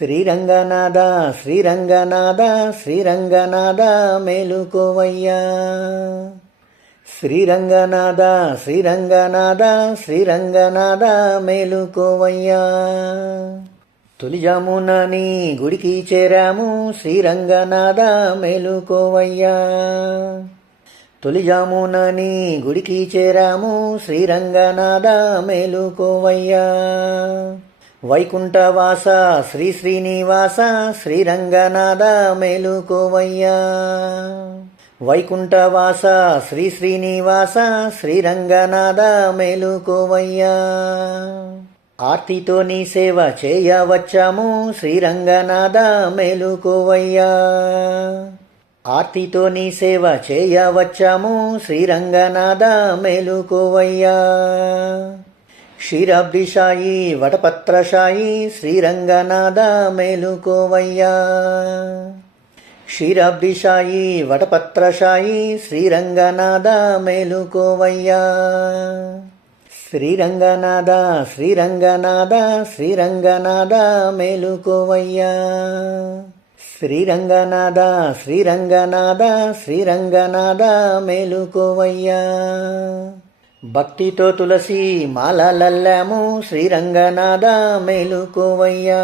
శ్రీరంగనాథ శ్రీరంగనాథ శ్రీరంగనాథ మేలుకోవయ్యా. శ్రీరంగనాథ శ్రీరంగనాథ శ్రీరంగనాథ మేలుకోవయ్యా. తొలిజామున నీ గుడికి చేరాము శ్రీరంగనాథ మేలుకోవయ్యా. తొలిజామున నీ గుడికి చేరాము శ్రీరంగనాథ మేలుకోవయ్యా. వైకుంఠవాస శ్రీ శ్రీనివాస శ్రీరంగనాథ మేలుకోవయ్యా. వైకుంఠవాస శ్రీ శ్రీనివాస శ్రీరంగనాథ మేలుకోవయ్యా. ఆర్తితో నీ సేవ చేయవచ్చాము శ్రీరంగనాథ మేలుకోవయ్యా. ఆర్తితో నీ సేవ చేయవచ్చాము శ్రీరంగనాథ మేలుకోవయ్యా. క్షీరాబ్దిశాయి వటపత్రశాయి శ్రీరంగనాథ మేలుకోవయ్యా. క్షీరాబ్దిశాయి వటపత్రశాయి శ్రీరంగనాథ మేలుకోవయ్యా. శ్రీరంగనాథ శ్రీరంగనాథ శ్రీరంగనాథ మేలుకోవయ్యా. శ్రీరంగనాథ శ్రీరంగనాథ శ్రీరంగనాథ మేలుకోవయ్యా. భక్తితో తులసి మాలలల్లాము శ్రీరంగనాథ మేలుకోవయ్యా.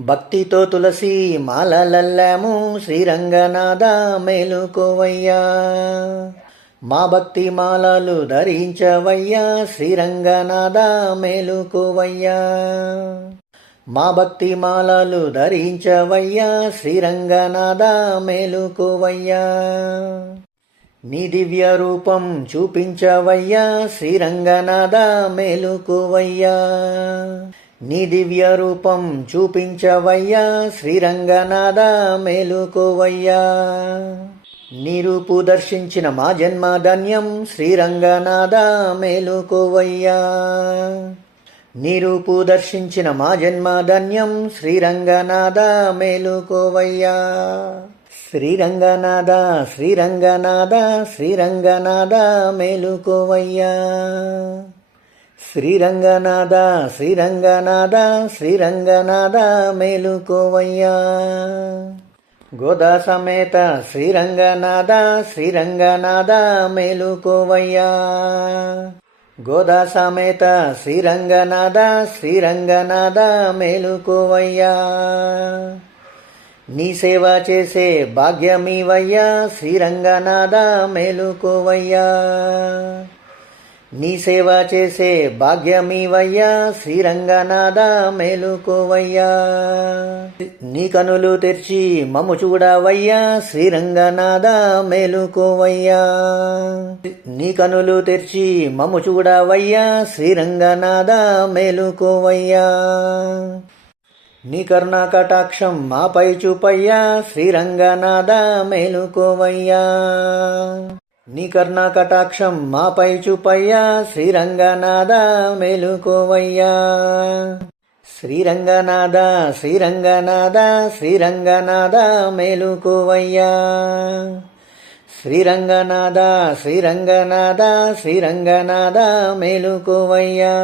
భక్తితో తులసి మాలలల్లాము శ్రీరంగనాథ మేలుకోవయ్యా. మా భక్తి మాలలు ధరించవయ్యా శ్రీరంగనాథ మేలుకోవయ్యా. మా భక్తి మాలలు ధరించవయ్యా శ్రీరంగనాథ మేలుకోవయ్యా. నీ దివ్య రూపం చూపించవయ్యా శ్రీరంగనాథ మేలుకోవయ్యా. నీ దివ్య రూపం చూపించవయ్యా శ్రీరంగనాథ మేలుకోవయ్యా. నీ రూపు దర్శించిన మా జన్మ ధన్యం శ్రీరంగనాథ మేలుకోవయ్యా. నీ రూపు దర్శించిన మా జన్మ ధన్యం శ్రీరంగనాథ మేలుకోవయ్యా. శ్రీరంగనాథ శ్రీరంగనాథ శ్రీరంగనాథ మేలుకోవయ్యా. శ్రీరంగనాథ శ్రీరంగనాథ శ్రీరంగనాథ మేలుకోవయ్యా. గోదా సమేత శ్రీరంగనాథ శ్రీరంగనాథ మేలుకోవయ్యా. గోదా సమేత శ్రీరంగనాథ శ్రీరంగనాథ మేలుకోవయ్యా. నీ సేవ చేసే భాగ్యమీవయ్యా శ్రీరంగనాథ మేలుకోవయ్యా. నీ సేవ చేసే భాగ్యమీవయ్యా శ్రీరంగనాథ మేలుకోవయ్యా. నీ కనులు తెరిచి మమ్ము చూడవయ్యా శ్రీరంగనాథ మేలుకోవయ్యా. నీ కనులు తెరిచి మమ్ము చూడవయ్యా శ్రీరంగనాథ మేలుకోవయ్యా. నీ కరుణా కటాక్షం మాపై చూపయ్యా శ్రీరంగనాథ మేలుకోవయ్యా. నీ కరుణా కటాక్షం మాపై చూపయ్యా శ్రీరంగనాథ మేలుకోవయ్యా. శ్రీరంగనాథ శ్రీరంగనాథ శ్రీరంగనాథ మేలుకోవయ్యా. శ్రీరంగనాథ శ్రీరంగనాథ శ్రీరంగనాథ మేలుకోవయ్యా.